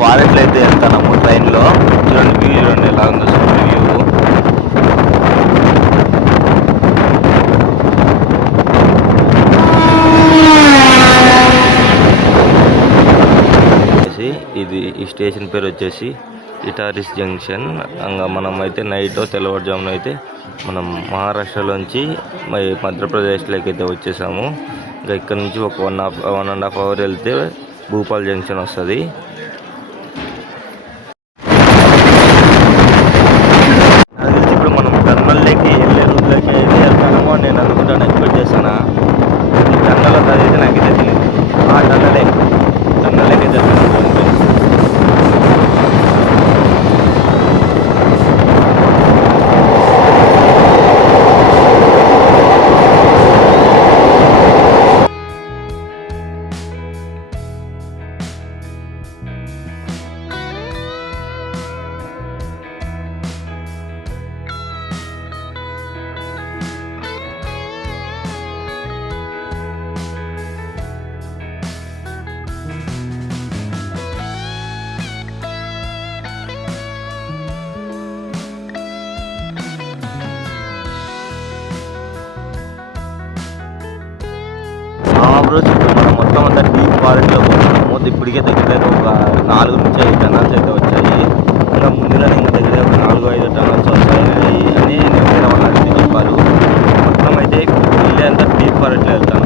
ఫారెస్ట్లో అయితే వెళ్తున్నాము ట్రైన్లో. చూడండి వ్యూ చూడండి ఎలా ఉందో చూడండి వ్యూ. ఇది ఈ స్టేషన్ పేరు వచ్చేసి ఇటారిస్ జంక్షన్. ఇంకా మనం అయితే నైట్ తెల్లవారుజామున అయితే మనం మహారాష్ట్రలోంచి మధ్యప్రదేశ్లోకి అయితే వచ్చేసాము. ఇంకా ఇక్కడ నుంచి ఒక 1.5 అవర్ వెళ్తే భూపాల్ జంక్షన్ వస్తుంది. ఇప్పుడు మనం టన్నల్లోకి వెళ్ళే రూట్లోకి అయితే వెళ్తామో నేను అనుకుంటాను, ఎక్స్పెక్ట్ చేస్తాను. టన్నల్లో చదివితే నాకైతే తెలియదు. టన్నల్లోకి అయితే రోజు ఇప్పుడు మనం మొత్తం అంతా డీప్ ఫారెస్ట్లో పోతున్నాము. ఇప్పటికే దగ్గర ఒక 4 నుంచి 5 టన్నల్స్ అయితే వచ్చాయి. ఇంకా ముందుగానే ఇంకా దగ్గర ఒక 4-5 టన్నల్స్ వస్తాయి అని నేను వాళ్ళకి చెప్పారు. మొత్తం అయితే వెళ్ళేంతా డీప్ ఫారెస్ట్లో వెళ్తాను.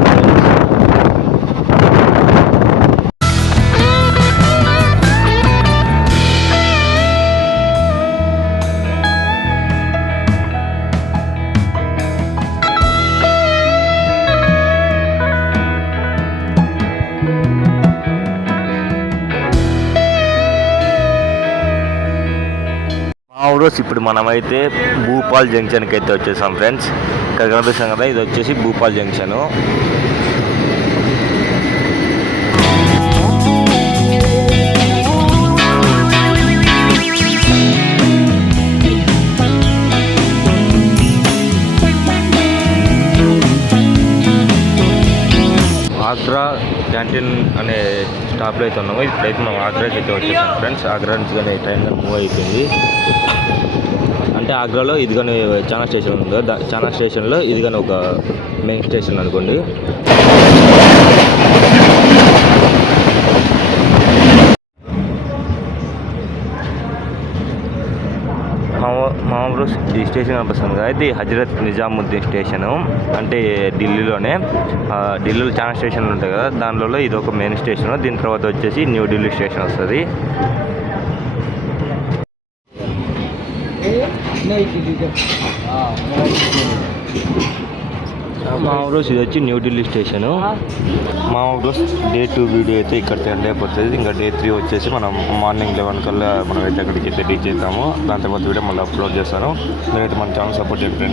ఇప్పుడు మనమైతే భూపాల్ జంక్షన్కి అయితే వచ్చేసాం ఫ్రెండ్స్. ఇక్కడ కనిపిస్తాం కదా, ఇది వచ్చేసి భూపాల్ జంక్షను. ఆగ్రా క్యాంటీన్ అనే స్టాప్లో అయితే ఉన్నాము. ఇప్పుడైతే మనం ఆగ్రాకి అయితే వచ్చేసాం ఫ్రెండ్స్. ఆగ్రా నుంచి కానీ ట్రైన్ కానీ మూవ్ అయిపోయింది. అంటే ఆగ్రాలో ఇది కానీ చాలా స్టేషన్ ఉంది కదా, చాలా స్టేషన్లో ఇది కానీ ఒక మెయిన్ స్టేషన్ అనుకోండి. మా ఊరు ఈ స్టేషన్ కనిపిస్తుంది కదా, ఇది హజరత్ నిజాముద్దీన్ స్టేషను. అంటే ఢిల్లీలోనే. ఢిల్లీలో చాలా స్టేషన్లు ఉంటాయి కదా, దానిలో ఇది ఒక మెయిన్ స్టేషన్. దీని తర్వాత వచ్చేసి న్యూఢిల్లీ స్టేషన్ వస్తుంది. మా ఊరు ఇది వచ్చి న్యూఢిల్లీ స్టేషను. మా ఊరు డే 2 వీడియో అయితే ఇక్కడ ఎండ్ అయిపోతుంది. ఇంకా డే 3 వచ్చేసి మనం మార్నింగ్ 11 కల్లా మనం అయితే అక్కడికి అయితే రీచ్ అవుతాము. దాని తర్వాత వీడియో మళ్ళీ అప్లోడ్ చేస్తాను. మీరైతే మన ఛానల్ సపోర్ట్ చేయండి.